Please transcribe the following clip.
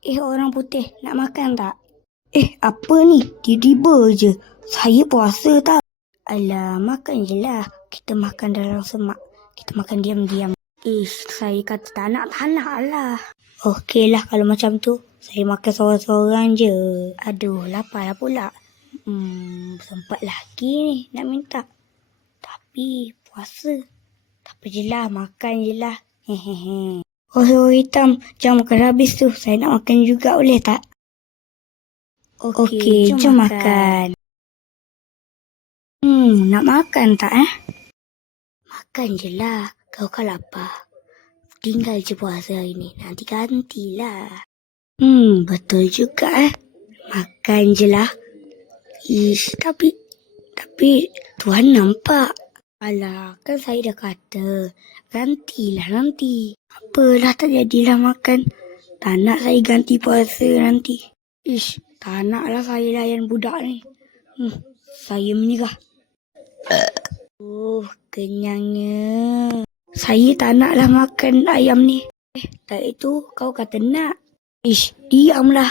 Orang putih, nak makan tak? Apa ni? Tiba-tiba je. Saya puasa tak? Alah, makan je lah. Kita makan dalam semak. Kita makan diam-diam. Saya kata tak nak lah. Okeylah kalau macam tu. Saya makan seorang-seorang je. Aduh, lapar lah pula. Sempat lagi ni nak minta. Tapi puasa. Tak apa je lah, makan je lah. Hehehe. Oh hitam, jangan makan habis tu. Saya nak makan juga, boleh tak? Okey, jom makan. Nak makan tak Makan je lah. Kau kan lapar. Tinggal je puasa hari ni. Nanti gantilah. Betul juga Makan je lah. Tapi Tuhan nampak. Alah, kan saya dah kata. Gantilah nanti. Apalah, tak jadilah makan. Tak nak saya ganti puasa nanti. Tak naklah saya layan budak ni. Saya menyerah. Kenyangnya. Saya tak naklah makan ayam ni. Tak itu kau kata nak. Diamlah.